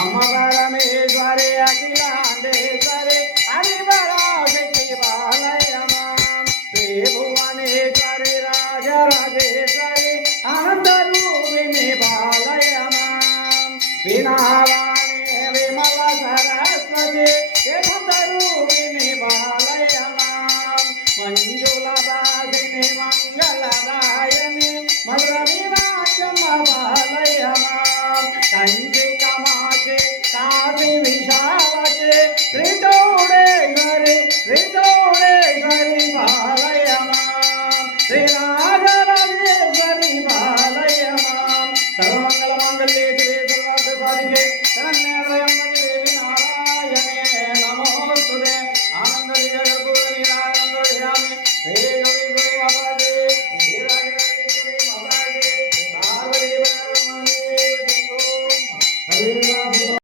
अम्ब परमेश्वरी अखिलांडेश्वरी हरिपराशक्ति बालयमां श्रीभुवनेश्वरी राजराजेश्वरी अनन्तरूपिणी बालयमां वीणावाणी विमल सरस्वती वेदान्तरूपिणी बालयमां मंजुलदासिनी मंगलदायिनी मधुरमीनाक्षम्म बालयमां कंची कामाक्षी काशी विशालक्षी श्रीचौडेश्वरी बालयमां श्रीराजराजेश्वरी बालयमां सर्वमंगलमांगल्ये शिवे सर्वार्थसाधिके शरण्ये त्र्यंबके देवी नारायणे नमोस्तुते आनंदलीला कर्पूर नीलानंद ध्यायामि श्री योगेश्वरी माता की श्री राजराजेश्वरी माता की पार्वती परमेश्वरी हरे